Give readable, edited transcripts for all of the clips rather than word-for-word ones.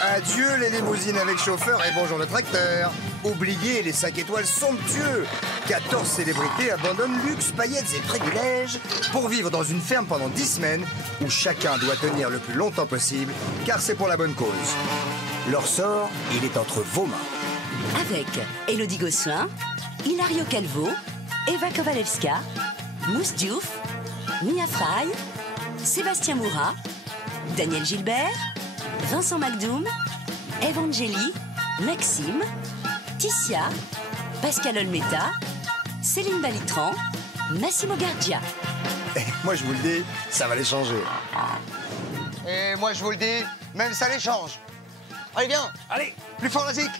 Adieu les limousines avec chauffeur et bonjour le tracteur. Oubliez les 5 étoiles somptueux. 14 célébrités abandonnent luxe, paillettes et privilèges pour vivre dans une ferme pendant 10 semaines où chacun doit tenir le plus longtemps possible car c'est pour la bonne cause. Leur sort, il est entre vos mains. Avec Élodie Gossuin, Hilario Calvo, Eva Kowalewska, Mousse Diouf, Mia Fry, Sébastien Moura, Daniel Gilbert, Vincent Macdoum, Evangélie, Maxime, Ticia, Pascal Olmeta, Céline Balitran, Massimo Gardia. Et moi je vous le dis, ça va les changer. Et moi je vous le dis, même ça les change. Allez viens, allez, plus fort la zik.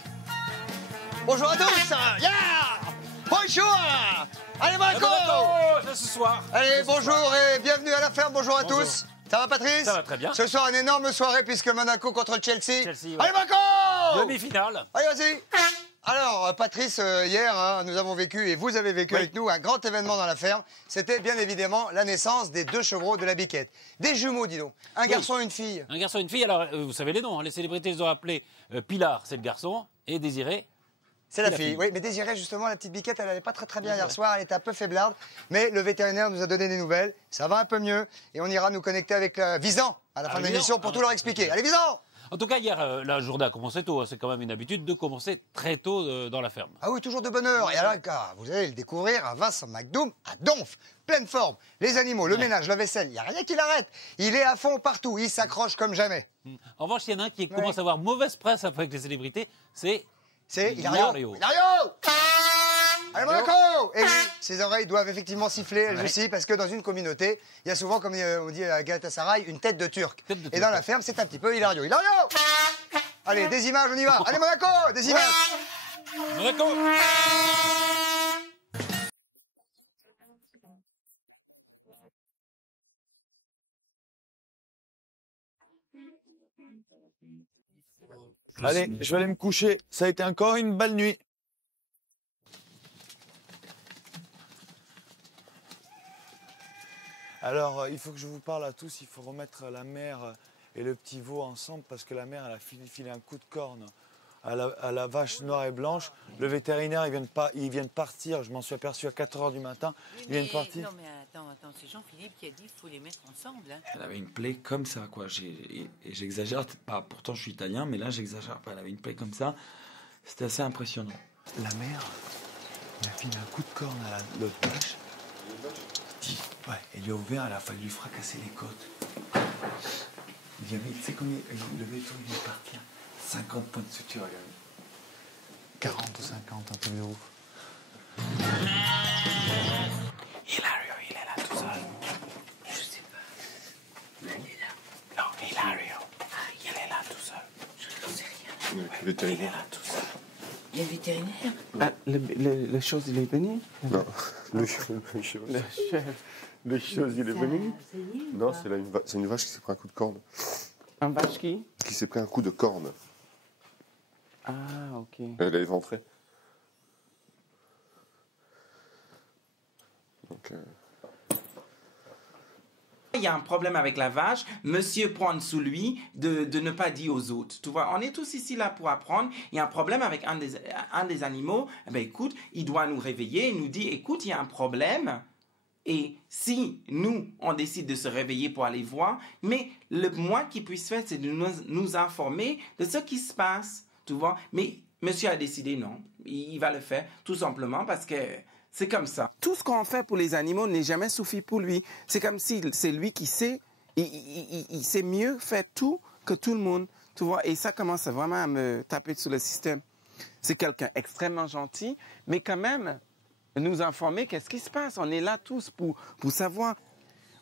Bonjour à tous, yeah. Bonjour. Allez Marco. Ce soir. Allez, bonjour et bienvenue à la ferme, bonjour à tous. Ça va Patrice? Ça va très bien. Ce soir, une énorme soirée puisque Monaco contre le Chelsea. Ouais. Allez Marco. Demi-finale. Allez, vas-y. Alors, Patrice, hier, nous avons vécu, et vous avez vécu avec nous, un grand événement dans la ferme. C'était bien évidemment la naissance des 2 chevreaux de la biquette. Des jumeaux, dis donc. Un garçon et une fille. Un garçon et une fille. Alors, vous savez les noms. Les célébrités les ont appelés Pilar, c'est le garçon, et Désiré. C'est la fille. Oui, mais Désirée, justement, la petite biquette, elle n'allait pas très bien hier soir, elle était un peu faiblarde. Mais le vétérinaire nous a donné des nouvelles, ça va un peu mieux. Et on ira nous connecter avec Visan à la fin de l'émission pour tout leur expliquer. Allez, Visan! En tout cas, hier, la journée a commencé tôt. C'est quand même une habitude de commencer très tôt dans la ferme. Ah oui, toujours de bonne heure. Et alors, vous allez le découvrir à Vincent Macdoum, à Donf, pleine forme. Les animaux, le ménage, la vaisselle, il n'y a rien qui l'arrête. Il est à fond partout, il s'accroche comme jamais. En revanche, il y en a un qui commence à avoir mauvaise presse avec les célébrités, c'est Hilario. Allez, Monaco! Et oui, ses oreilles doivent effectivement siffler, elles aussi, parce que dans une communauté, il y a souvent, comme on dit à Galatasaray, une tête de Turc. Et dans la ferme, c'est un petit peu Hilario. Allez, des images, on y va. Allez, Monaco, des images. Monaco. Allez, je vais aller me coucher. Ça a été encore une belle nuit. Alors, il faut que je vous parle à tous. Il faut remettre la mère et le petit veau ensemble parce que la mère, elle a filé un coup de corne à la vache noire et blanche. Le vétérinaire, il vient de partir. Je m'en suis aperçu à 4 h du matin. Il vient de partir. Non, mais attends, c'est Jean-Philippe qui a dit qu'il faut les mettre ensemble. Hein. Elle avait une plaie comme ça, quoi. Et j'exagère pas. Pourtant, je suis italien, mais là, j'exagère pas. Elle avait une plaie comme ça. C'était assez impressionnant. La mère, elle a filé un coup de corne à l'autre vache. Ouais, elle lui a ouvert, elle a fallu lui fracasser les côtes. Il y avait, tu sais combien, le béton, il est parti, 50 points de suture, il y avait 40 ou 50, un truc de ouf. Hilario, il est là tout seul. Je sais pas. Mais il est là. Non, Hilario, il est là tout seul. Je n'en sais rien. Ouais, il est là tout seul. Il y a le vétérinaire. Ah, le chose, il est venu? Non, le chose, il est venu. Non, c'est une vache qui s'est pris un coup de corne. Un vache qui? Qui s'est pris un coup de corne. Ah, ok. Elle est éventrée. Donc, Il y a un problème avec la vache, monsieur prend sous lui de ne pas dire aux autres. Tu vois, on est tous ici là pour apprendre. Il y a un problème avec un des animaux. Eh ben, écoute, il doit nous réveiller et nous dire, écoute, il y a un problème. Et si nous, on décide de se réveiller pour aller voir, mais le moins qu'il puisse faire, c'est de nous informer de ce qui se passe. Tu vois, mais monsieur a décidé non. Il va le faire tout simplement parce que c'est comme ça. Tout ce qu'on fait pour les animaux n'est jamais suffi pour lui. C'est comme si c'est lui qui sait, il sait mieux faire tout que tout le monde. Tu vois, et ça commence vraiment à me taper sur le système. C'est quelqu'un extrêmement gentil, mais quand même nous informer qu'est-ce qui se passe. On est là tous pour savoir.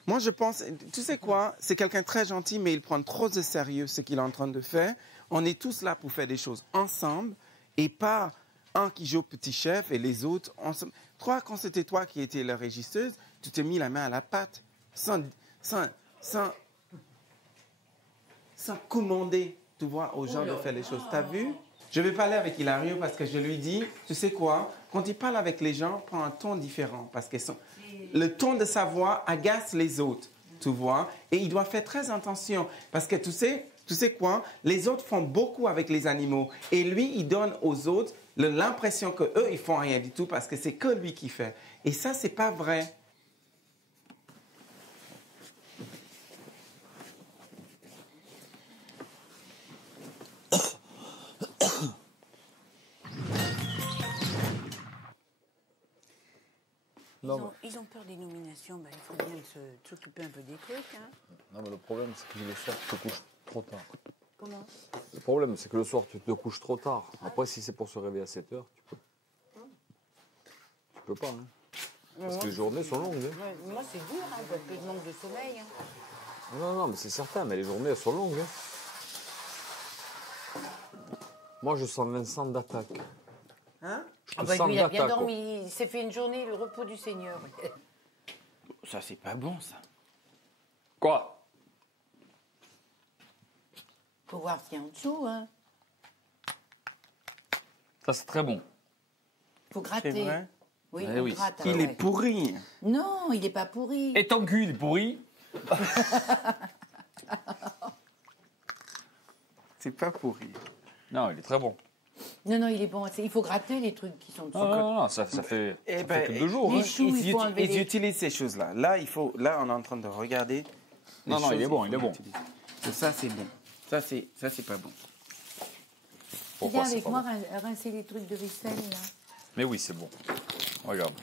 Moi, je pense, tu sais quoi, c'est quelqu'un de très gentil, mais il prend trop de sérieux ce qu'il est en train de faire. On est tous là pour faire des choses ensemble et pas un qui joue au petit chef et les autres ensemble. Toi, quand c'était toi qui étais la régisseuse, tu t'es mis la main à la pâte sans commander, tu vois, aux gens de faire les choses. T'as vu? Je vais parler avec Hilario parce que je lui dis, tu sais quoi, quand il parle avec les gens, prends un ton différent parce que le ton de sa voix agace les autres, tu vois, et il doit faire très attention parce que tu sais, Tu sais quoi? Les autres font beaucoup avec les animaux. Et lui, il donne aux autres l'impression qu'eux, ils font rien du tout parce que c'est que lui qui fait. Et ça, c'est pas vrai. Ils ont peur des nominations, ben, il faut bien s'occuper un peu des trucs. Hein. Non, mais le problème, c'est que le soir, tu te couches trop tard. Comment? Le problème, c'est que le soir, tu te couches trop tard. Après, si c'est pour se réveiller à 7 heures, tu peux. Tu peux pas, hein. Parce que les journées sont longues. Hein. Ouais, moi, c'est dur, hein, parce que je manque de sommeil. Hein. Non, mais c'est certain, mais les journées, elles sont longues. Hein. Moi, je sens Vincent d'attaque. Hein? Ah bah, lui, il a bien dormi. Il s'est fait une journée, le repos du Seigneur. Ça, c'est pas bon, ça. Quoi? Faut voir ce qu'il y a en dessous, hein. Ça, c'est très bon. Faut gratter. C'est vrai? Oui, Eh on oui. gratte. Il est pourri. Non, il n'est pas pourri. Et ton cul, il est pourri? C'est pas pourri. Non, il est très bon. Non, il est bon. Il faut gratter les trucs qui sont dessous. Non, ça fait que 2 jours. les Hein. choux, il faut enlever Ils utilisent ces choses-là. Là, on est en train de regarder. Non, il est bon, il est bon. Ça, c'est bon. Ça, c'est pas bon. Viens avec moi rincer les trucs de vaisselle, là. Mais oui, c'est bon. Regarde.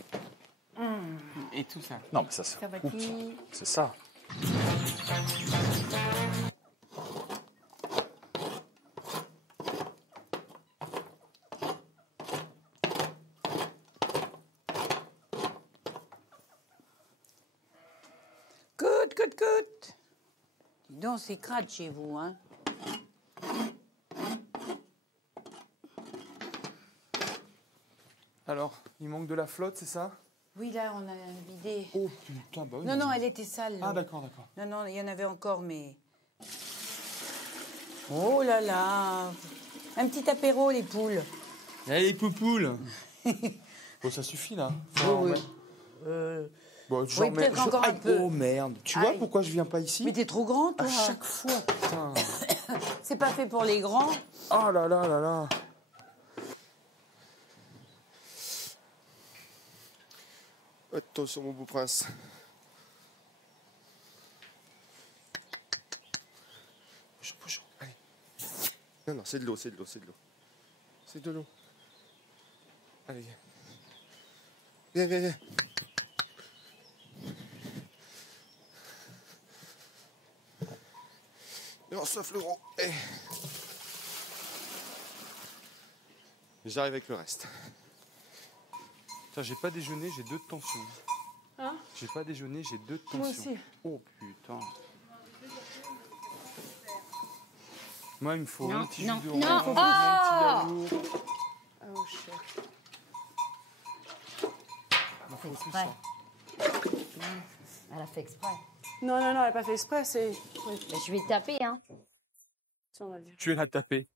Et tout ça. Non, mais ça se coupe, ça. C'est ça. Coute. Dis donc, c'est crade chez vous, hein. Alors, il manque de la flotte, c'est ça? Oui, là, on a vidé. Oh putain, bah oui. Non, elle était sale. Ah, d'accord. Non, il y en avait encore, mais... Oh là là. Un petit apéro, les poules. Allez, les poupoules. Bon, ça suffit, là. Oui. Bon, Oui, peut-être encore un peu. Oh merde. Tu vois pourquoi je viens pas ici? Mais t'es trop grand, toi. À chaque fois, putain. C'est pas fait pour les grands. Oh là là. Attention, mon beau prince. Bonjour. Allez. Non, c'est de l'eau. C'est de l'eau. Allez, viens. Non, sauf le gros. J'arrive avec le reste. Putain, j'ai pas déjeuné, j'ai 2 de tension. Hein? J'ai pas déjeuné, j'ai 2 de tension. Moi aussi. Oh putain. Moi, il me faut un petit jus d'orange, un petit yaourt. Oh, chef. Il me faut tout exprès. ça. Elle a fait exprès. Non, elle n'a pas fait exprès, c'est... Mais je vais taper, hein. Tu es la taper.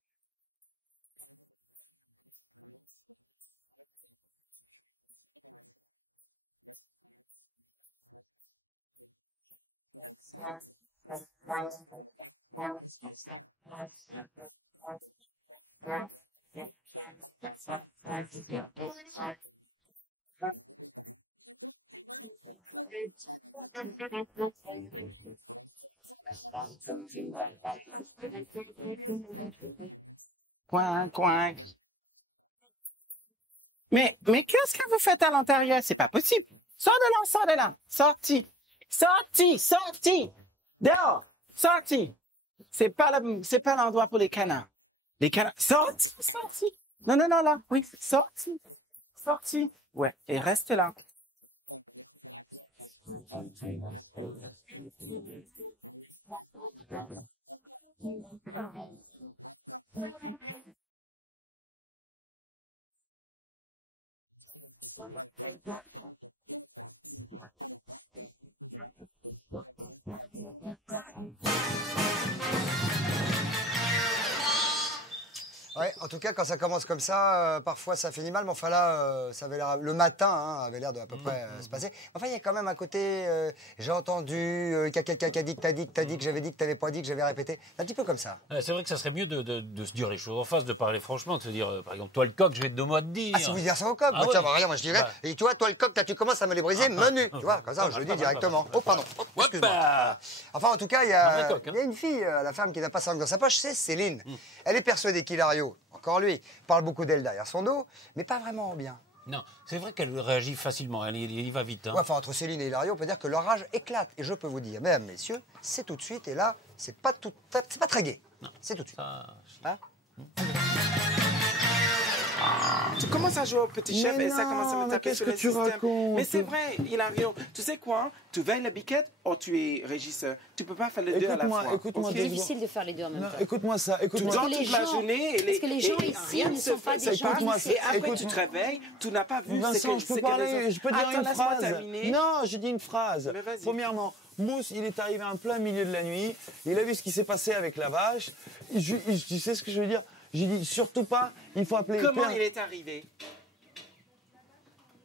Coin. Mais qu'est-ce que vous faites à l'intérieur? C'est pas possible. Sors de là. Sorti. Dehors. Sorti. C'est pas l'endroit pour les canards. Les canards. Sorti. Non, là. Oui, sorti. Ouais, et reste là. Ouais, en tout cas, quand ça commence comme ça, parfois ça finit mal, mais enfin là, ça avait l'air, le matin avait l'air de à peu près se passer. Enfin, il y a quand même un côté, j'ai entendu, qu'il y a quelqu'un qui a dit que t'as dit, que j'avais dit, que t'avais pas dit, que j'avais répété. Un petit peu comme ça. C'est vrai que ça serait mieux de se dire les choses en face, de parler franchement, de se dire, par exemple, toi le coq, je vais te demander de dire. Ah, si vous dire ça au coq, tiens, bah, regarde, moi je dirais, et toi le coq, tu commences à me les briser, menu. Tu vois, comme ça, je le dis directement. Oh, pardon. Excuse-moi. Enfin, en tout cas, il y a une fille à la ferme qui n'a pas sa langue dans sa poche, c'est Céline. Elle est persuadée qu'Hilario, encore lui, parle beaucoup d'elle derrière son dos, mais pas vraiment bien. Non, c'est vrai qu'elle réagit facilement, il va vite. Hein. Ouais, enfin, entre Céline et Hilario, on peut dire que leur rage éclate. Et je peux vous dire, mesdames, messieurs, c'est tout de suite, et là, c'est pas très gai. C'est tout de suite. Hein? Tu commences à jouer au petit chef et ça commence à me taper sur le système. Mais c'est vrai, Hilario. Tu sais quoi? Tu veilles la biquette ou tu es régisseur? Tu peux pas faire les deux à la fois. C'est difficile de faire les deux en même temps. Écoute-moi ça. Tu dors toute la journée parce que les gens ici ne sont pas des gens. Et après tu te réveilles, tu n'as pas vu. Vincent, je peux parler, je peux dire une phrase. Non, je dis une phrase. Premièrement, Mousse, il est arrivé en plein milieu de la nuit. Il a vu ce qui s'est passé avec la vache. Tu sais ce que je veux dire? J'ai dit surtout pas, il faut appeler... Comment il est arrivé?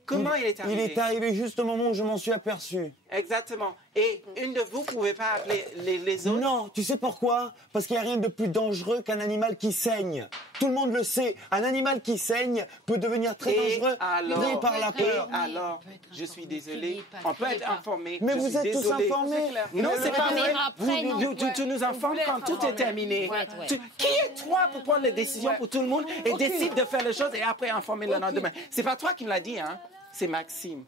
Comment il est arrivé? Il est arrivé juste au moment où je m'en suis aperçu. Exactement. Et une de vous ne pouvez pas appeler les autres? Non, tu sais pourquoi? Parce qu'il n'y a rien de plus dangereux qu'un animal qui saigne. Tout le monde le sait. Un animal qui saigne peut devenir très dangereux pris par la peur. Alors, je suis désolé. On peut être informé. Mais vous êtes tous informés. Non, c'est pas vrai. Tu nous informes quand tout est terminé. Qui est toi pour prendre les décisions pour tout le monde et décide de faire les choses et après informer le lendemain? C'est pas toi qui me l'as dit, hein? C'est Maxime.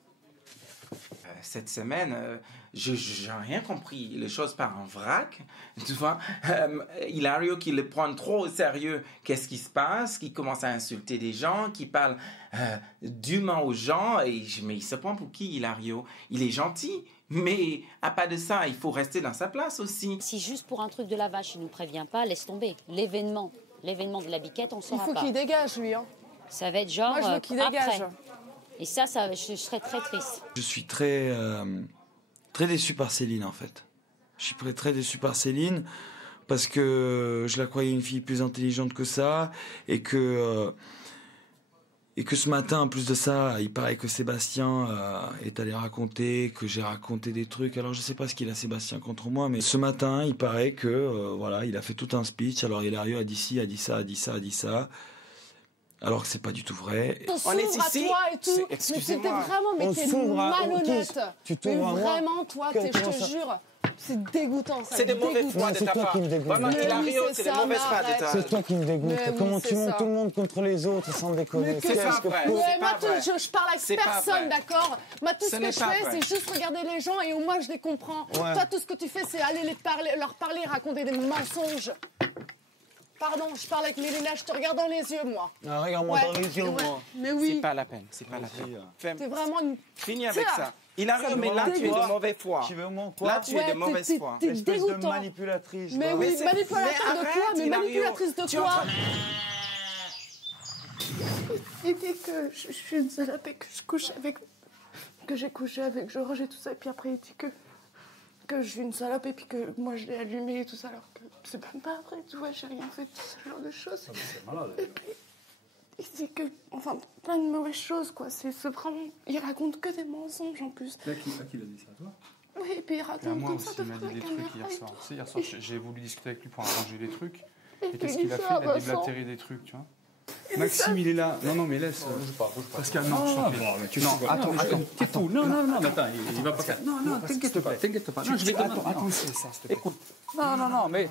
Cette semaine, je n'ai rien compris. Les choses partent en vrac. Tu vois, Hilario qui le prend trop au sérieux. Qu'est-ce qui se passe? Qui commence à insulter des gens, qui parle dûment aux gens. Mais il se prend pour qui, Hilario? Il est gentil. Mais à part de ça, il faut rester dans sa place aussi. Si juste pour un truc de la vache, il ne nous prévient pas, laisse tomber. L'événement de la biquette, on ne saura pas. Il faut qu'il dégage, lui. Hein. Ça va être genre moi, je veux qu'il dégage. Après. Et ça, je serais très triste. Je suis très déçu par Céline, en fait. Je suis très déçu par Céline parce que je la croyais une fille plus intelligente que ça et que ce matin, en plus de ça, il paraît que Sébastien est allé raconter, que j'ai raconté des trucs. Alors, je sais pas ce qu'il a Sébastien contre moi, mais ce matin, il paraît que, voilà, il a fait tout un speech. Alors, Hilario a dit ci, a dit ça, a dit ça, a dit ça. Alors que c'est pas du tout vrai. On est ici. Toi et tout. Mais c'était vraiment, t'es malhonnête. Tu t'ouvres vraiment, toi, je te jure. C'est dégoûtant, ça. C'est de mauvaise foi de ta part. Vraiment, Hilario, c'est de mauvaise foi de ta part. C'est toi qui me dégoûte. Comment tu montes tout le monde contre les autres sans déconner? C'est pas vrai. Moi, je parle avec personne, d'accord? Moi, tout ce que je fais, c'est juste regarder les gens et au moins, je les comprends. Toi, tout ce que tu fais, c'est aller leur parler, raconter des mensonges. Pardon, je parle avec Mélina, je te regarde dans les yeux, moi. Ah, regarde-moi dans les yeux, moi. Mais oui. C'est pas la peine, c'est pas la peine. T'es vraiment une... Finis avec ça. Hilario, mais là, tu es de mauvaise foi. Là, tu es de mauvaise foi. T'es dégoûtant. De manipulatrice. Mais oui, manipulatrice de quoi? Mais manipulatrice de quoi? Il dit que je suis une salope et que j'ai couché avec Georges et tout ça. Et puis après, il dit que je suis une salope et puis que moi, je l'ai allumé et tout ça. Alors que c'est même pas vrai, tu vois, j'ai rien fait de ce genre de choses. C'est malade. Et puis, il dit que, enfin, plein de mauvaises choses, quoi. C'est vraiment... Il raconte que des mensonges, en plus. À qui il a dit ça, à toi? Oui, et puis il raconte moi comme aussi, ça il m'a dit des trucs hier soir. Tu sais, hier soir, j'ai voulu discuter avec lui pour arranger les trucs. Et qu'est-ce qu'il a fait? Il a déblatéré des trucs, tu vois. Maxime, il est là. Non, mais laisse. Bouge pas. Pascal, non, je t'en prie. Non, attends. T'es fou. Non, attends, il va pas faire. Non, t'inquiète pas. Non, je vais te demander. Attends, c'est ça, s'il te plaît. Écoute. Non, mais.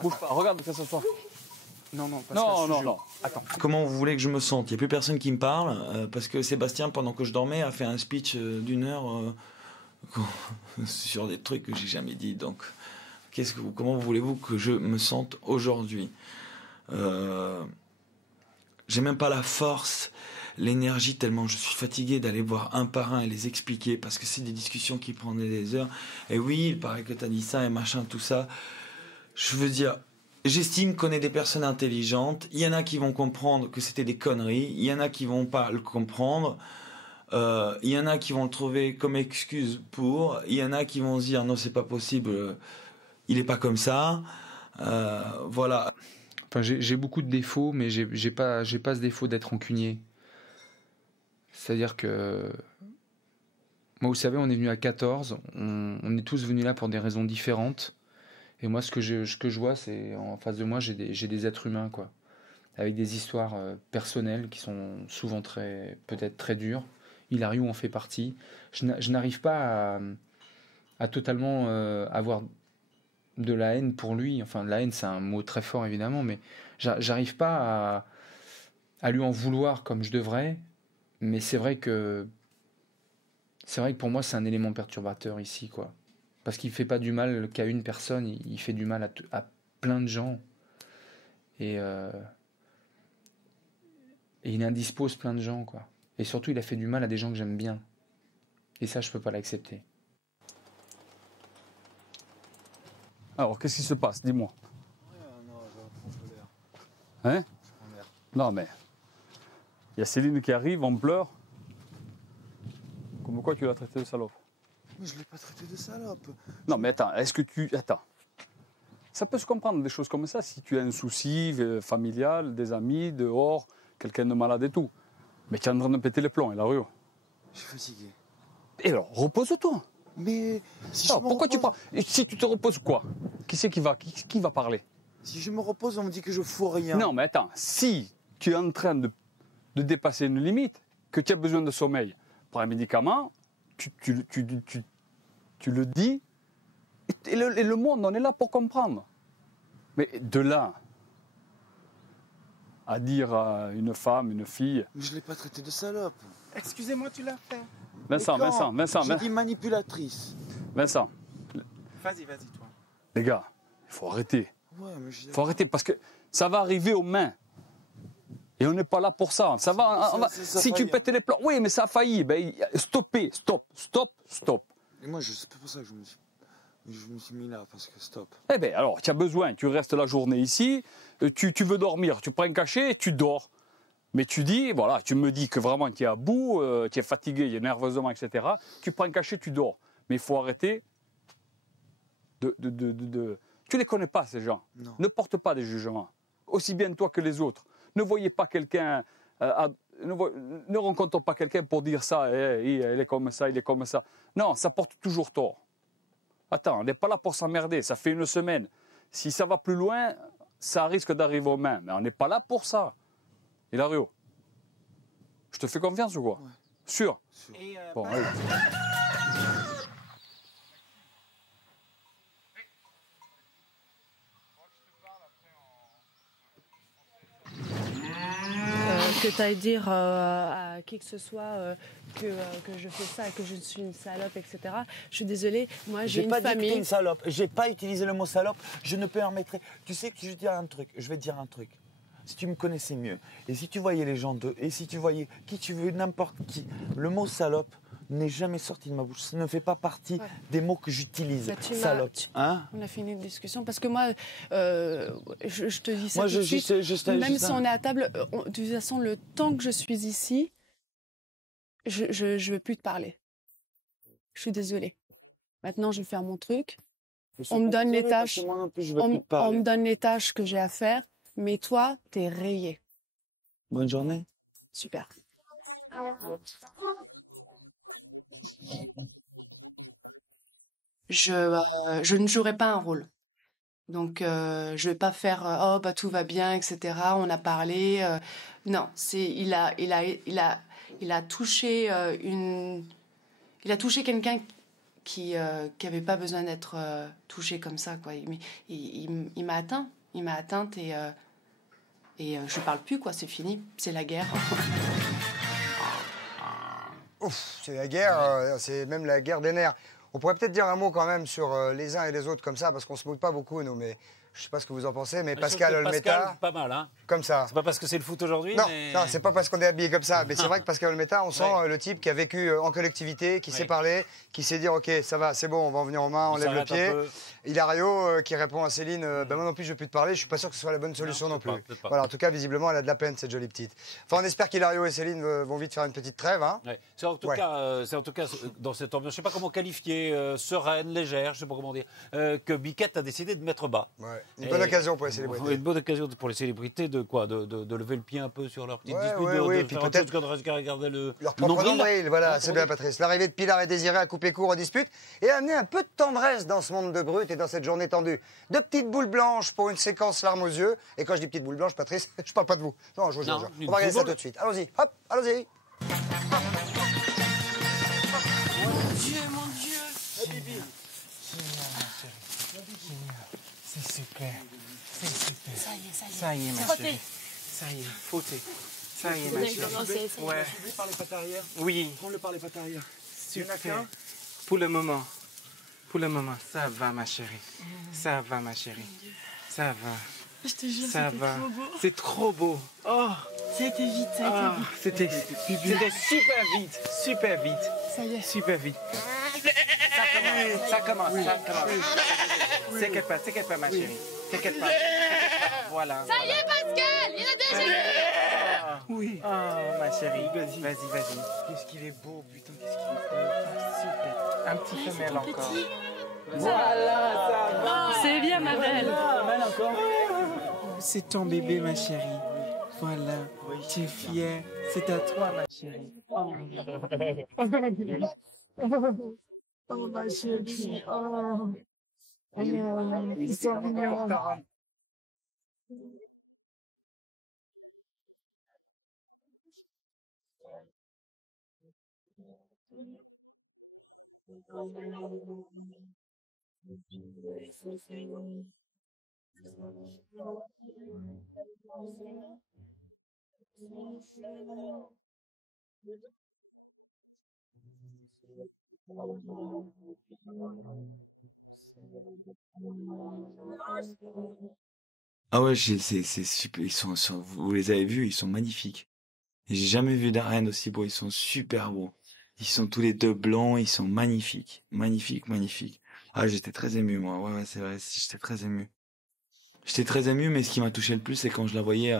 Bouge pas, regarde que ça soit. Non, Pascal, non. Attends. Comment vous voulez que je me sente? Il n'y a plus personne qui me parle parce que Sébastien, pendant que je dormais, a fait un speech d'une heure sur des trucs que j'ai jamais dit. Donc, comment voulez-vous que je me sente aujourd'hui? J'ai même pas la force, l'énergie, tellement je suis fatigué d'aller voir un par un et les expliquer parce que c'est des discussions qui prenaient des heures. Et oui, il paraît que tu as dit ça et machin, tout ça. Je veux dire, j'estime qu'on est des personnes intelligentes. Il y en a qui vont comprendre que c'était des conneries. Il y en a qui vont pas le comprendre. Il y en a qui vont le trouver comme excuse pour. Il y en a qui vont se dire non, c'est pas possible. Il est pas comme ça. Voilà. Enfin, j'ai beaucoup de défauts, mais j'ai pas ce défaut d'être rancunier. C'est-à-dire que moi, vous savez, on est venu à 14, on est tous venus là pour des raisons différentes. Et moi, ce que je vois, c'est en face de moi, j'ai des êtres humains, quoi, avec des histoires personnelles qui sont souvent peut-être très dures. Hilario en fait partie. Je n'arrive pas à totalement avoir de la haine pour lui. Enfin, la haine, c'est un mot très fort, évidemment, mais j'arrive pas à lui en vouloir comme je devrais. Mais c'est vrai que pour moi, c'est un élément perturbateur ici, quoi. Parce qu'il ne fait pas du mal qu'à une personne, il fait du mal à plein de gens. Et il indispose plein de gens, quoi. Et surtout, il a fait du mal à des gens que j'aime bien. Et ça, je ne peux pas l'accepter. Alors, qu'est-ce qui se passe? Dis-moi. Hein? Non, mais il y a Céline qui arrive, on pleure. Comme quoi tu l'as traité de salope? Mais je ne l'ai pas traité de salope. Non, mais attends, est-ce que tu... Attends. Ça peut se comprendre, des choses comme ça, si tu as un souci familial, des amis, dehors, quelqu'un de malade et tout. Mais tu es en train de péter les plombs, Hilario. Je suis fatigué. Et alors, repose-toi. Mais si alors, je me pourquoi repose... tu parles? Si tu te reposes, quoi? Qui c'est qui va parler? Si je me repose, on me dit que je fous rien. Non, mais attends, si tu es en train de dépasser une limite, que tu as besoin de sommeil, prends un médicament, tu le dis, et le monde, on est là pour comprendre. Mais de là à dire à une femme, une fille... Mais je ne l'ai pas traité de salope. Excusez-moi, tu l'as fait. Vincent. J'ai dit manipulatrice. Vincent. Vas-y, toi. Les gars, il faut arrêter. Ouais, mais il faut arrêter parce que ça va arriver aux mains. Et on n'est pas là pour ça. Si tu pètes les plombs, oui, mais ça a failli. Ben, stop. Et moi, c'est pas pour ça que je me suis mis là, parce que stop. Eh bien, alors, tu as besoin, tu restes la journée ici, tu veux dormir, tu prends un cachet, tu dors. Mais tu dis, voilà, tu me dis que vraiment tu es à bout, tu es fatigué, il y a nerveusement, etc. Tu prends un cachet, tu dors. Mais il faut arrêter Tu les connais pas, ces gens. Non. Ne porte pas des jugements. Aussi bien toi que les autres. Ne voyez pas quelqu'un... ne rencontre pas quelqu'un pour dire ça, elle est comme ça, il est comme ça. Non, ça porte toujours tort. Attends, on n'est pas là pour s'emmerder, ça fait une semaine. Si ça va plus loin, ça risque d'arriver aux mains. Mais on n'est pas là pour ça. Hilario, je te fais confiance ou quoi? Ouais. Sûr. Bon, allez. Que tu ailles dire à qui que ce soit que je fais ça, que je suis une salope, etc. Je suis désolée, moi j'ai une famille. J'ai pas dit que t'es une salope, j'ai pas utilisé le mot salope, je ne permettrai... Tu sais que je vais te dire un truc, Si tu me connaissais mieux, et si tu voyais les gens et si tu voyais qui tu veux, n'importe qui, le mot salope n'est jamais sorti de ma bouche. Ça ne fait pas partie des mots que j'utilise. Salope. On a fini une discussion parce que moi, je te dis ça tout de suite. Même si on est à table, de toute façon, le temps que je suis ici, je ne veux plus te parler. Je suis désolée. Maintenant, je vais faire mon truc. On me donne les tâches. On me donne les tâches que j'ai à faire. Mais toi, t'es rayé. Bonne journée. Super. Je ne jouerai pas un rôle. Donc, je vais pas faire oh bah tout va bien, etc. On a parlé. Non, il a touché il a touché quelqu'un qui avait pas besoin d'être touché comme ça, quoi. Il m'a atteint. Il m'a atteinte et je parle plus, quoi. C'est fini. C'est la guerre. Ouf, c'est la guerre, c'est même la guerre des nerfs. On pourrait peut-être dire un mot quand même sur les uns et les autres comme ça, parce qu'on se mouille pas beaucoup, nous, mais je sais pas ce que vous en pensez, mais Pascal Olmeta... pas mal, hein. Comme ça. C'est pas parce que c'est le foot aujourd'hui, non, mais... Non, c'est pas parce qu'on est habillé comme ça, mais c'est vrai que Pascal Olmeta, on sent le type qui a vécu en collectivité, qui sait parler, qui sait dire, ok, ça va, c'est bon, on va en venir aux mains, on lève le pied. Hilario qui répond à Céline, moi non plus je veux plus te parler, je suis pas sûr que ce soit la bonne solution non plus. Voilà, en tout cas, visiblement, elle a de la peine, cette jolie petite. Enfin, on espère qu'Hilario et Céline vont vite faire une petite trêve. Hein. Ouais. C'est en tout cas dans cette ambiance, je sais pas comment qualifier, sereine, légère, je sais pas comment dire, que Biquette a décidé de mettre bas. Ouais. Une bonne occasion pour les célébrités. Une bonne occasion pour les célébrités de quoi de lever le pied un peu sur leur petite dispute, de faire autre chose que regarder leur propre nombril. Voilà, c'est bien, Patrice. L'arrivée de Pilar et Désiré a coupé court aux disputes et a amené un peu de tendresse dans ce monde de brut et dans cette journée tendue. Deux petites boules blanches pour une séquence larmes aux yeux. Et quand je dis petites boules blanches, Patrice, je parle pas de vous. Non, je vous jure. On va regarder ça tout de suite. Allons-y, hop, allons-y. Mon Dieu. La bibi. C'est super. C'est super. Ça y est, ça y est. Ça y est, ma chérie. Ça y est, fauté. Ça y est, ma chérie. Ouais. Suivi par les pattes arrière. Oui. Prends-le par les pattes arrière. Super. Pour le moment. Pour le moment, ça va, ma chérie. Ça va, ma chérie. Ça va. Je te jure, ça c'était va. trop beau. C'est trop beau. Oh. Ça a été vite, ça a été vite. C'était super vite. Super vite. Ça y est. Super vite. Ça commence. T'inquiète pas, ma chérie. T'inquiète pas. Voilà. Ça y est, Pascal, il a déjà... Oui. Oh, ma chérie. Vas-y. Qu'est-ce qu'il est beau, putain. Qu'est-ce qu'il est beau. Super. Un petit femelle encore. Voilà, ça va. C'est bien, ma belle. C'est ton bébé, ma chérie. Voilà. Tu es fière. C'est à toi, ma chérie. Oh, ma chérie. Oh. Ils sont mignons. Ah ouais, c'est super. Vous les avez vus, ils sont magnifiques. J'ai jamais vu d'un renne aussi beau. Ils sont super beaux. Ils sont tous les deux blancs. Ils sont magnifiques, magnifiques. Ah, j'étais très ému, moi. Ouais, c'est vrai. J'étais très ému. Mais ce qui m'a touché le plus, c'est quand je la voyais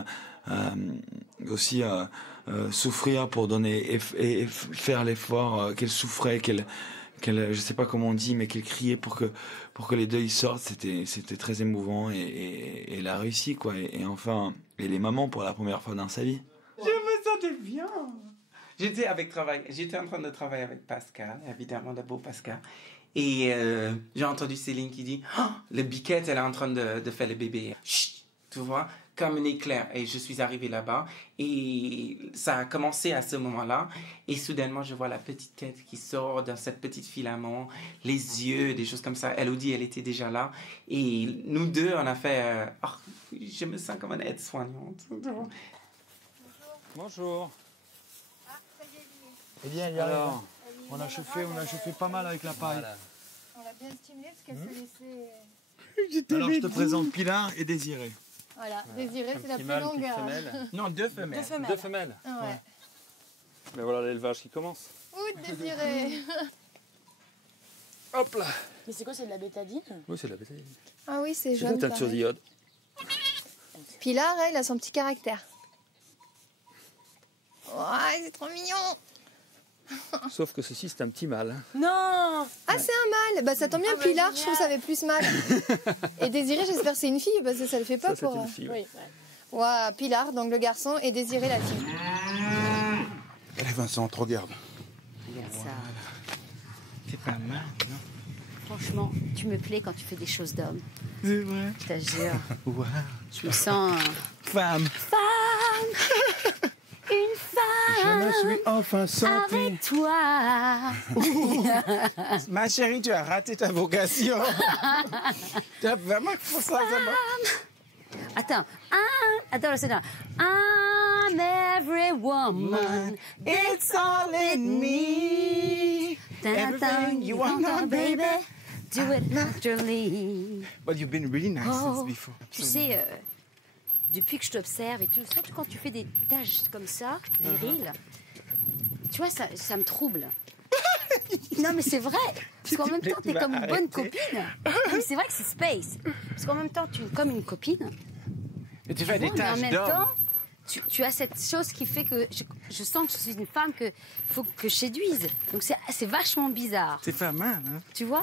aussi souffrir pour donner et faire l'effort qu'elle souffrait, qu'elle, je sais pas comment on dit, mais qu'elle criait pour que les deux ils sortent. C'était très émouvant et elle a réussi, quoi. Et enfin, elle est maman pour la première fois dans sa vie. Je me sentais bien. J'étais en train de travailler avec Pascal, évidemment, le beau Pascal. Et j'ai entendu Céline qui dit oh, le biquette, elle est en train de faire le bébé. Chut, tu vois, comme un éclair. Et je suis arrivée là-bas. Et ça a commencé à ce moment-là. Et soudainement, je vois la petite tête qui sort dans cette petite filament, les yeux, des choses comme ça. Elodie, elle était déjà là. Et nous deux, on a fait je me sens comme une aide-soignante. Bonjour. Eh bien, alors, on a chauffé pas mal avec la paille. On l'a bien stimulé parce qu'elle se laissait... Alors, je te présente Pilar et Désiré. Voilà, Désiré, c'est la plus longue. Non, deux femelles. Deux femelles. Ouais. Mais voilà l'élevage qui commence. Ouh, Désiré. Hop là. Mais c'est quoi, c'est de la bétadine? Oui, c'est de la bétadine. Ah oui, c'est C'est jaune. la teinture d'iode. Pilar, elle a son petit caractère. Ouais, c'est trop mignon. Sauf que ceci, c'est un petit mâle. Non. Ah, c'est un mâle. Bah, ça tombe bien, Pilar, je trouve que ça fait plus mal. Et Désiré, j'espère que c'est une fille, parce que ça le fait pas ça, pour... c'est une fille, oui. Ouais, Pilar, donc le garçon, et Désiré, la fille. Allez, Vincent, te regarde. Regarde ça. C'est pas mal, non? Franchement, tu me plais quand tu fais des choses d'homme. C'est vrai. Je t'assure. Wow. Je me sens... Femme. Une femme. Je me suis enfin senti. Avec toi. Ma chérie, tu as raté ta vocation. Tu as vraiment fait ça. Attends. Attends, c'est là. I'm every woman. It's all in me. Everything you want, baby. Do it naturally. But you've been really nice since before. Tu sais, depuis que je t'observe et tout, surtout quand tu fais des tâches comme ça, viriles, tu vois, ça me trouble. Non, mais c'est vrai. Parce qu'en même temps, t'es comme une bonne copine. Mais c'est vrai que c'est space. Parce qu'en même temps, tu es comme une copine. Et tu fais des tâches d'homme. Mais en même temps, tu as cette chose qui fait que je sens que je suis une femme qu'il faut que je séduise. Donc c'est vachement bizarre. C'est pas mal, hein? Tu vois?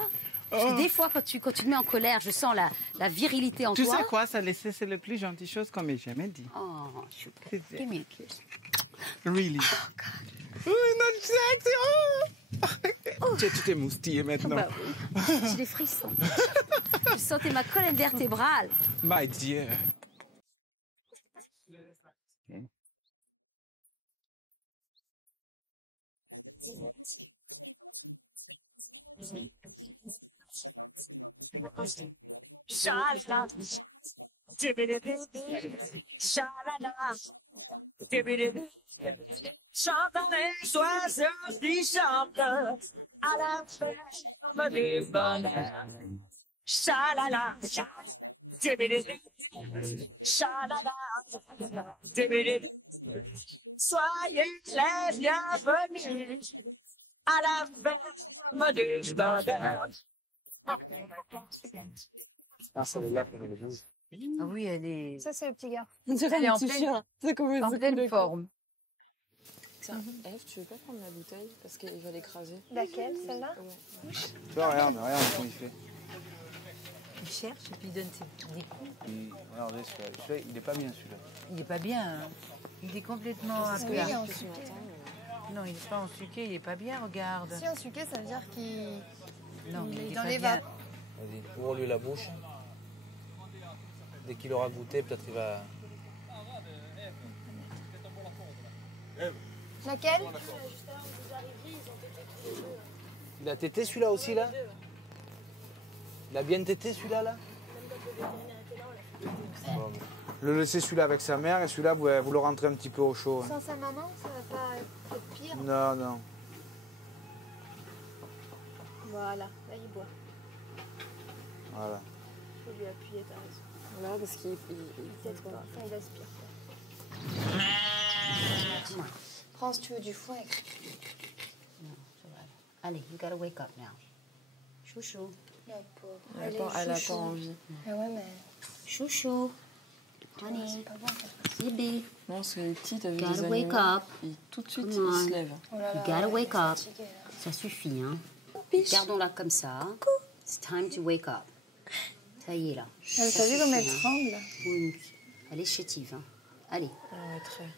Parce que des fois, quand tu te mets en colère, je sens la virilité en toi. Tu sais quoi, ça c'est la plus gentille chose qu'on m'ait jamais dit. Oh, super. Give me a kiss. Really? Oh, God. Oh, not sexy! Oh. Tu t'es moustillé maintenant. Bah oui. J'ai des frissons. Je sentais ma colonne vertébrale. My dear. Chante les oiseaux qui chantent à la ferme du bonheur. Chalala, chalala, soyez les bienvenus à la ferme du bonheur. Ah oui, elle est... Ça, c'est le petit gars. Elle est en pleine forme. Tiens, Eve, tu veux pas prendre la bouteille parce qu'il va l'écraser? Laquelle, celle-là? Ouais. Tu vois, regarde comment il fait. Il cherche et puis il donne des coups. Regardez, celui-là, il est pas bien celui-là. Il est pas bien. Hein. Il est complètement à Oui, plat. en suqué. Non, il est pas en suqué, il est pas bien, regarde. Si en suqué, ça veut dire qu'il... Non, il il est est dans pas les bien. vapes. Vas-y, ouvre-lui la bouche. Dès qu'il aura goûté, peut-être il va... Laquelle? Il a tété celui-là aussi, là? Il a bien tété celui-là, là? Bon, le laisser celui-là avec sa mère et celui-là, vous le rentrez un petit peu au chaud. Hein. Sans sa maman, ça va pas être pire? Non, non. Voilà, là il boit. Voilà. Il faut lui appuyer, t'as raison. Là, parce qu'il peut-être pas. Enfin, il aspire. Prends si tu veux du foin. Allez, you gotta wake up now. Chouchou. La pauvre. Elle a pas envie. Ah ouais, mais... Chouchou. Honey. C'est pas bon, ça. Bébé. Non, parce que les petits, t'as vu Gotta des wake animaux, up. tout de suite, Come ils on. se lèvent. Oh là là, You gotta wake up. fatiguée, là. Ça suffit, hein. Gardons-la comme ça. It's time to wake up. Ça y est, là. T'as Ça vu comme elle suffit, hein. tremble? Oui, elle est chétive, hein. Allez. Ouais, très.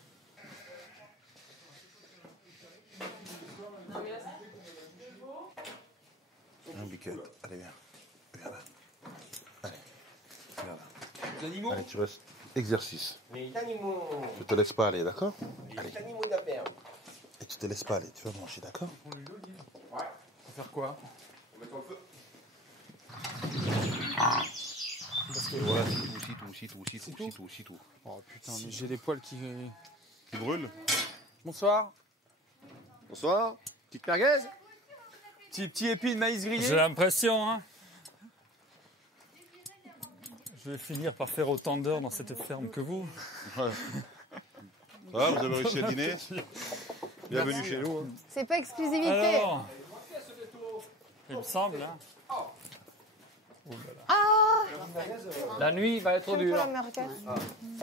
Un biquette. Allez, viens. Viens là. Allez. Viens là. Les animaux. Allez, tu restes. Exercice. Les animaux. Tu te laisses pas aller, d'accord? Allez. Les animaux de la ferme. Et tu te laisses pas aller. Tu vas manger, d'accord? Ouais. On va faire quoi? On va mettre en feu. Parce que voilà, c'est tout. Oh putain, mais j'ai les poils qui brûlent. Bonsoir. Bonsoir. Petite merguez. Petit épi de maïs grillé. J'ai l'impression, hein. Je vais finir par faire autant d'heures dans cette ferme que vous. Ouais. Ça va, vous avez réussi à dîner? Bienvenue chez nous. Hein. C'est pas exclusivité. Alors, il me semble, hein. Ah! La nuit va être dure.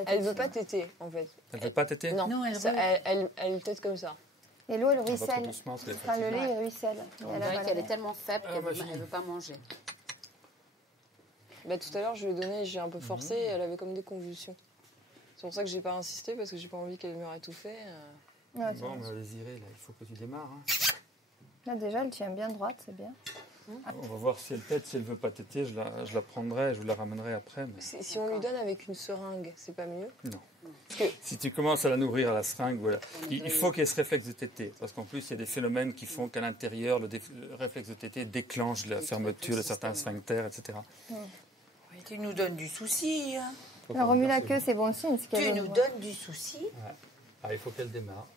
Elle veut pas téter, en fait. Elle veut pas téter? Non, elle tète comme ça. Et l'eau, elle On va ruisselle. trop doucement, parce qu'elle est Enfin, le lait, il ruisselle. Et On elle dirait avale. qu'elle est tellement faible qu'elle ne veut pas manger. Bah, tout à l'heure, je lui ai donné, j'ai un peu forcé, et elle avait comme des convulsions. C'est pour ça que j'ai pas insisté, parce que j'ai pas envie qu'elle meure étouffée. Ouais, Bon, mais Désiré, là, il faut que tu démarres. Hein. là, déjà, elle tient bien droite, c'est bien. On va voir si elle tète, si elle veut pas téter, je la prendrai, je vous la ramènerai après. Mais... Si on lui donne avec une seringue, c'est pas mieux? Non. Parce que... Si tu commences à la nourrir à la seringue, voilà. Il faut qu'il y ait ce réflexe de téter. Parce qu'en plus, il y a des phénomènes qui font qu'à l'intérieur, le réflexe de téter déclenche la fermeture de certains sphincters, etc. Tu nous donnes du souci. Hein. Elle remue la queue, c'est bon signe. Tu nous donnes du souci. Ouais. Ah, il faut qu'elle démarre.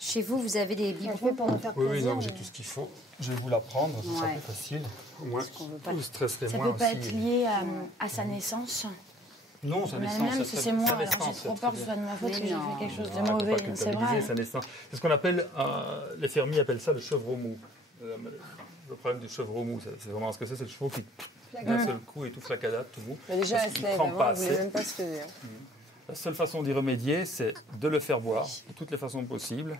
Chez vous, vous avez des biberons? pour nous faire Oui, plaisir. donc j'ai tout ce qu'il faut. Je vais vous la prendre, ce sera plus facile. Au moins, vous stresserez Ça moins peut pas aussi. être lié à sa naissance. Non, sa naissance. Même si c'est moi, sa alors j'ai naissance, trop c'est peur que très ce soit de ma faute bien. que j'ai fait quelque chose de Non, elle peut mauvais. pas C'est culpabiliser vrai. sa naissance. C'est ce qu'on appelle, les fermiers appellent ça le chevreau mou. Le problème du chevreau mou, c'est vraiment ce que c'est le chevreau qui, d'un seul coup, est tout flacadade, tout mou. Bah, déjà, parce elle se qu'il lève, prend avant, pas elle voulait assez. même pas se lever. La seule façon d'y remédier, c'est de le faire boire de toutes les façons possibles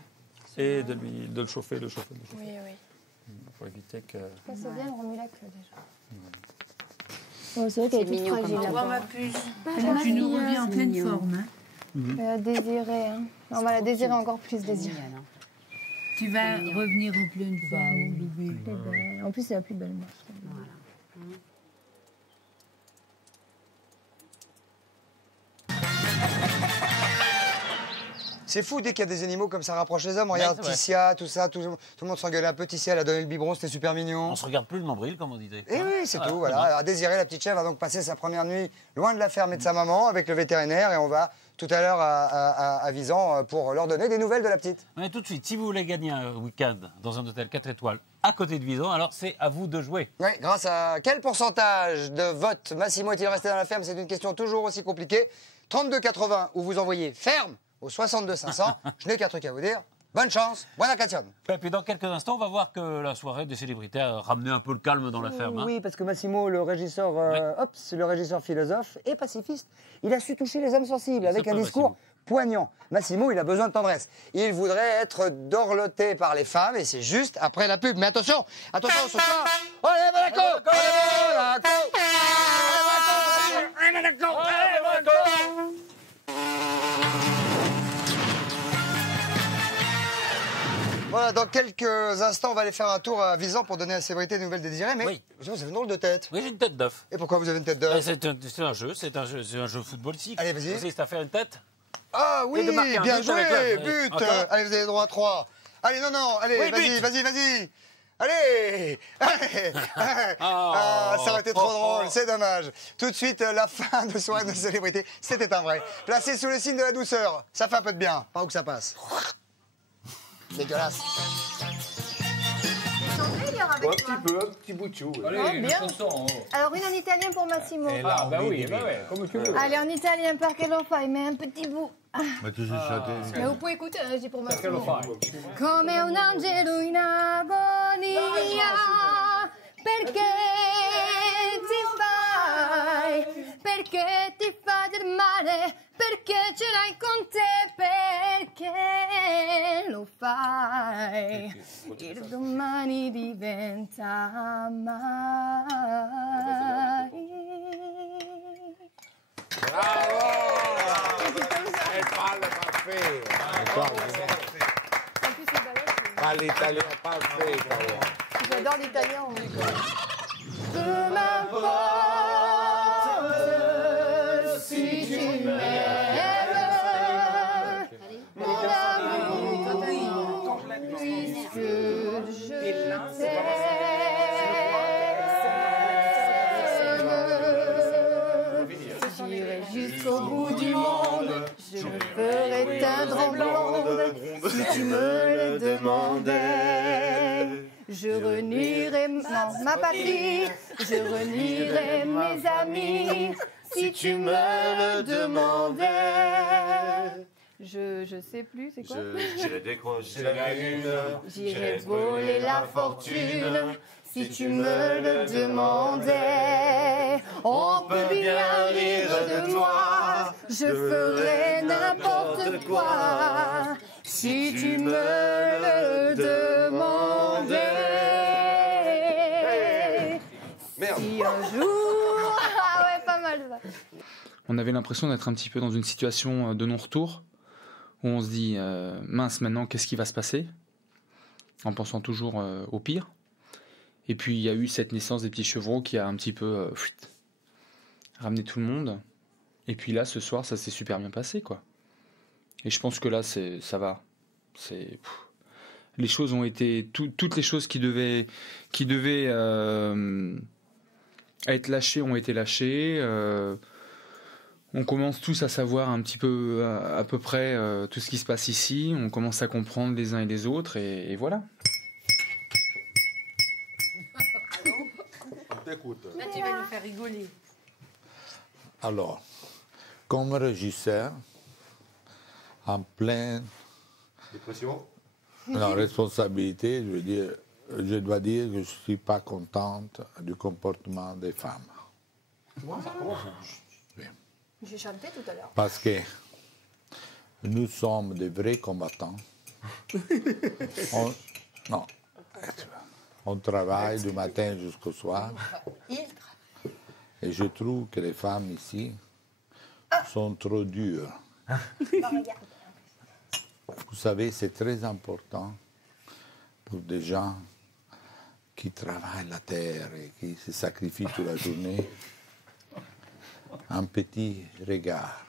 et de le chauffer, Oui, oui. pour éviter que... Ça, c'est bien le Romulac, là, déjà. Oh, c'est vrai qu'elle est toute fragile. Au revoir, ma puce. Tu nous reviens en pleine forme. Désirée. Hein. On va la désirer encore plus, Désirée. Tu vas revenir en pleine forme, bébé. En plus, c'est la plus belle, moi. C'est fou, dès qu'il y a des animaux comme ça rapproche les hommes. Regarde, Ticia, tout ça, tout le monde s'engueule un peu. Ticia, elle a donné le biberon, c'était super mignon. On se regarde plus le nombril, comme on disait. Et oui, c'est tout, voilà. Alors, Désirée, la petite chèvre, va donc passer sa première nuit loin de la ferme et de sa maman avec le vétérinaire. Et on va tout à l'heure à Visan pour leur donner des nouvelles de la petite. Mais tout de suite, si vous voulez gagner un week-end dans un hôtel 4 étoiles à côté de Visan, alors c'est à vous de jouer. Oui, grâce à quel pourcentage de vote Massimo est-il resté dans la ferme? C'est une question toujours aussi compliquée. 32,80 où vous envoyez ferme au 62 500. Je n'ai qu'un truc à vous dire. Bonne chance, buona occasion. Et puis dans quelques instants, on va voir que la soirée des célébrités a ramené un peu le calme dans la ferme. Oui, parce que Massimo, le régisseur, le régisseur philosophe et pacifiste, il a su toucher les hommes sensibles avec un discours poignant. Massimo, il a besoin de tendresse. Il voudrait être dorloté par les femmes et c'est juste après la pub. Mais attention, attention, ce soir, allez, Monaco, Voilà, dans quelques instants, on va aller faire un tour à Visan pour donner à la célébrité des nouvelles désirées. Mais vous avez une drôle de tête. Oui, j'ai une tête d'œuf. Et pourquoi vous avez une tête d'œuf? C'est un jeu, c'est un jeu footballistique. Allez, vas-y. Vous consiste à faire une tête. Ah oui, bien joué, but. Allez, vous avez droit à 3. Allez, non, allez, oui, vas-y. Allez, ça aurait été trop drôle, c'est dommage. Tout de suite, la fin de soirée de célébrité, c'était un vrai. Placé sous le signe de la douceur, ça fait un peu de bien, par où que ça passe. Dégueulasse. Un petit peu, un petit bout de chou. Allez, bien. Alors, une en italien pour Massimo. Là, oui, comme tu veux. Allez, en italien, perché lo fai, mais un petit bout. Mais vous pouvez écouter, je dis pour Massimo. Come un angelo in agonia, perché ti fai del male, perché ce l'hai con te, perché lo fai, il domani diventa mai. Bravo! E parle parfait! Parle italien parfait! J'adore l'italien. Peu m'importe si tu m'aimes, mon amour, puisque je t'aime. J'irai jusqu'au bout du monde, je me ferai teindre en blonde, si tu me le demandais. Je renierai ma patrie, je renierai mes amis, si tu me le demandais. Je sais plus, c'est quoi? J'irai décrocher la lune, j'irai voler la fortune, si tu me le demandais. On peut bien rire de moi, je ferai n'importe quoi, si tu me le demandais. Merde. Si un jour... Ah ouais, pas mal ça. On avait l'impression d'être un petit peu dans une situation de non-retour, où on se dit, mince, maintenant, qu'est-ce qui va se passer? En pensant toujours au pire. Et puis, il y a eu cette naissance des petits chevreaux qui a un petit peu ramené tout le monde. Et puis là, ce soir, ça s'est super bien passé, quoi. Et je pense que là, ça va. Les choses ont été... Toutes les choses qui devaient être lâchées ont été lâchées. On commence tous à savoir un petit peu, à peu près, tout ce qui se passe ici. On commence à comprendre les uns et les autres, et voilà. Là, tu vas nous faire rigoler. Alors, comme régisseur, en pleine responsabilité, je dois dire que je ne suis pas contente du comportement des femmes. J'ai chanté tout à l'heure. Parce que nous sommes des vrais combattants. Non. On travaille du matin jusqu'au soir. Et je trouve que les femmes ici sont trop dures. Vous savez, c'est très important pour des gens qui travaillent la terre et qui se sacrifient toute la journée. Un petit regard,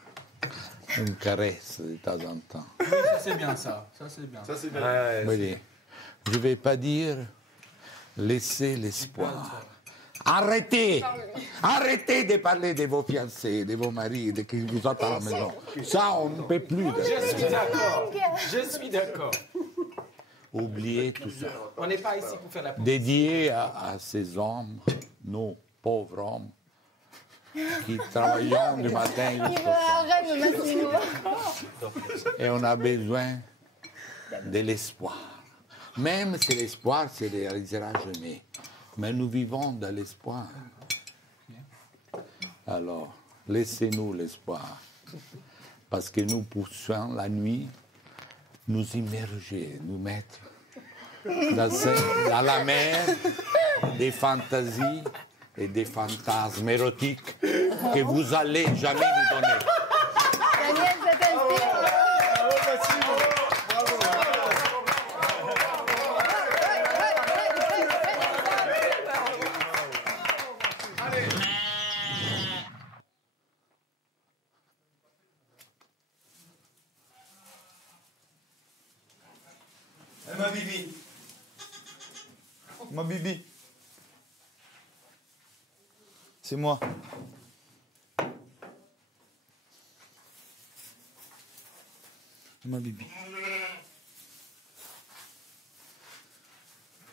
une caresse de temps en temps. Oui, ça c'est bien ça. Ça c'est bien. Ça c'est bien. Vous voyez, je ne vais pas dire laissez l'espoir. Arrêtez! Arrêtez de parler de vos fiancés, de vos maris, de qui vous attendent à la maison. Ça, on ne peut plus. Je suis d'accord. Je suis d'accord. Oubliez tout ça. On n'est pas ici pour faire la politique. Dédié à ces hommes, nos pauvres hommes, qui travaillent du matin jusqu'au soir. Et on a besoin de l'espoir. Même si l'espoir ne se réalisera jamais. Mais nous vivons dans l'espoir. Alors, laissez-nous l'espoir. Parce que nous poussons la nuit, nous immerger, nous mettre dans la mer des fantaisies et des fantasmes érotiques que vous allez jamais nous donner. Daniel, ça t'inspire? Ma bibi. Ma bibi. C'est moi. Ma bibi.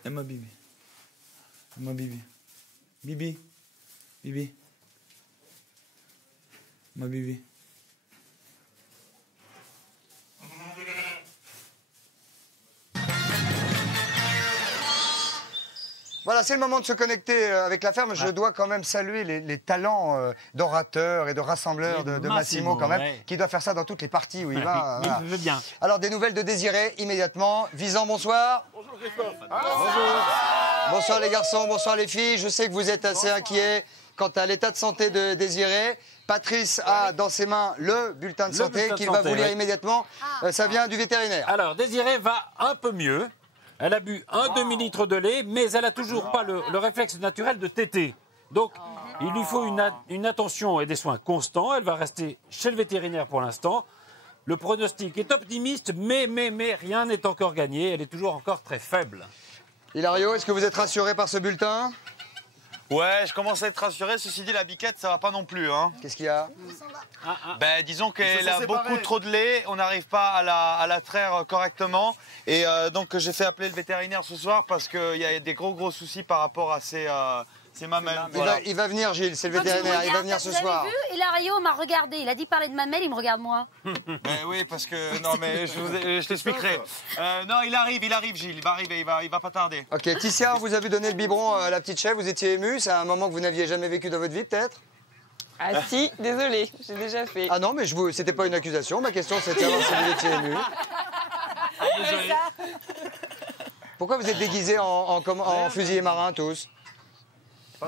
Ma bibi. Ma bibi. Bibi. Bibi. Ma bibi. Voilà, c'est le moment de se connecter avec la ferme. Je dois quand même saluer les talents d'orateurs et de rassembleurs de Massimo quand même, qui doit faire ça dans toutes les parties où il va. Il veut bien. Alors, des nouvelles de Désiré, immédiatement. Visan, bonsoir. Bonjour Christophe. Bonjour. Bonsoir les garçons, bonsoir les filles. Je sais que vous êtes assez inquiets quant à l'état de santé de Désiré. Patrice a dans ses mains le bulletin de santé qu'il va vous lire immédiatement. Ça vient du vétérinaire. Alors, Désiré va un peu mieux. Elle a bu un demi-litre de lait, mais elle n'a toujours pas le réflexe naturel de téter. Donc, il lui faut une attention et des soins constants. Elle va rester chez le vétérinaire pour l'instant. Le pronostic est optimiste, mais rien n'est encore gagné. Elle est toujours encore très faible. Hilario, est-ce que vous êtes rassuré par ce bulletin? Ouais, je commence à être rassuré. Ceci dit, la biquette, ça va pas non plus. Hein. Qu'est-ce qu'il y a? Ben, disons qu'elle a beaucoup trop de lait. On n'arrive pas à la traire correctement. Et donc, j'ai fait appeler le vétérinaire ce soir parce qu'il y a des gros soucis par rapport à ces mamelles. Voilà. Il va venir, Gilles, c'est le vétérinaire. Il va venir ce soir. Vous avez vu, Hilario m'a regardé. Il a dit parler de mamelles, il me regarde moi. Oui, parce que... Non, mais je t'expliquerai. Non, il arrive, Gilles. Il va arriver, il va pas tarder. Ok, Ticia, on vous a vu donner le biberon à la petite chèvre. Vous étiez ému. C'est un moment que vous n'aviez jamais vécu dans votre vie, peut-être? Ah si, désolé, j'ai déjà fait. Ah non, mais c'était pas une accusation. Ma question, c'était de savoir si vous étiez ému. Désolé. Pourquoi vous êtes déguisés en fusiliers marins, tous?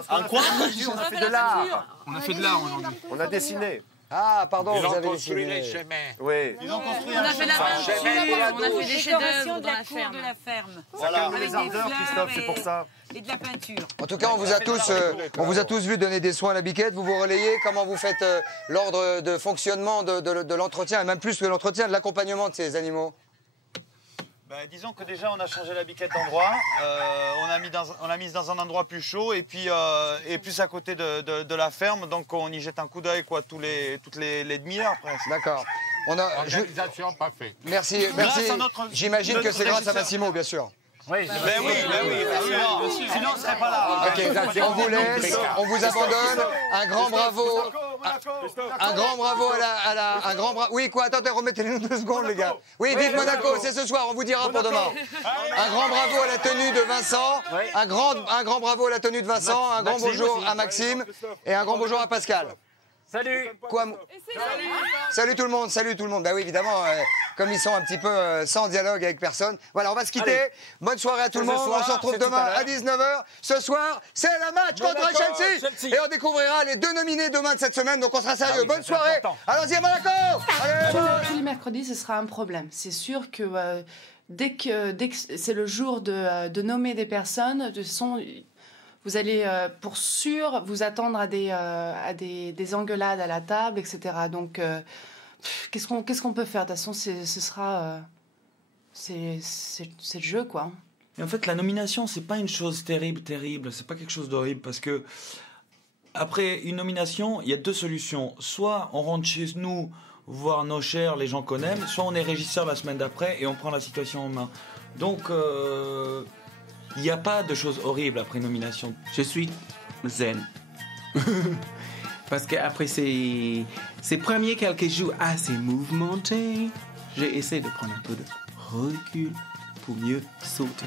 En quoi? On a fait de l'art. On a fait de l'art aujourd'hui. On a dessiné. Ah, pardon, Ils vous ont avez construit dessiné. les chemins. Oui. Ils ont construit On a fait la peinture, on a fait des Décoration chefs-d'œuvre de la dans la cour ferme. de la ferme. Voilà, Avec les des ardeurs, fleurs Christophe, c'est pour ça. Et de la peinture. En tout cas, on vous a tous vu donner des soins à la biquette. Vous vous relayez. Comment vous faites l'ordre de fonctionnement de l'entretien, et même plus que l'entretien, de l'accompagnement de ces animaux? Ben, disons que déjà, on a changé la biquette d'endroit. On l'a mise dans un endroit plus chaud et puis plus à côté de la ferme. Donc, on y jette un coup d'œil toutes les demi-heures presque. D'accord. Organisation pas faite. Merci. J'imagine que c'est grâce à Massimo, bien sûr. Oui, Sinon, on ne serait pas là. Ok, on vous laisse, on vous abandonne. Un grand bravo. Un grand bravo à la. Oui, quoi? Attendez, remettez-les 2 secondes, les gars. Oui, dites Monaco, c'est ce soir, on vous dira pour demain. Un grand bravo à la tenue de Vincent. Un grand bravo à la tenue de Vincent. Un grand bonjour à Maxime. Et un grand bonjour à Pascal. Salut. Quoi Salut tout le monde, salut tout le monde. Bah oui, évidemment, comme ils sont un petit peu sans dialogue avec personne. Voilà, on va se quitter. Allez. Bonne soirée à tout le monde. On se retrouve demain à 19h. Ce soir, c'est le match contre Chelsea. Et on découvrira les 2 nominés demain de cette semaine. Donc on sera sérieux. oui, Bonne c'est soirée. important. Allons-y à Monaco. Allez. Tous les mercredis, ce sera un problème. C'est sûr que dès que c'est le jour de nommer des personnes, vous allez pour sûr vous attendre à des engueulades à la table, etc. Donc, qu'est-ce qu'on peut faire? De toute façon, c'est le jeu, quoi. Et en fait, la nomination, c'est pas une chose terrible. C'est pas quelque chose d'horrible parce que après une nomination, il y a 2 solutions. Soit on rentre chez nous voir nos chers, les gens qu'on aime, soit on est régisseur la semaine d'après et on prend la situation en main. Donc, il n'y a pas de choses horribles après nomination. Je suis zen. Parce qu'après ces premiers quelques jours assez mouvementés, j'ai essayé de prendre un peu de recul pour mieux sauter.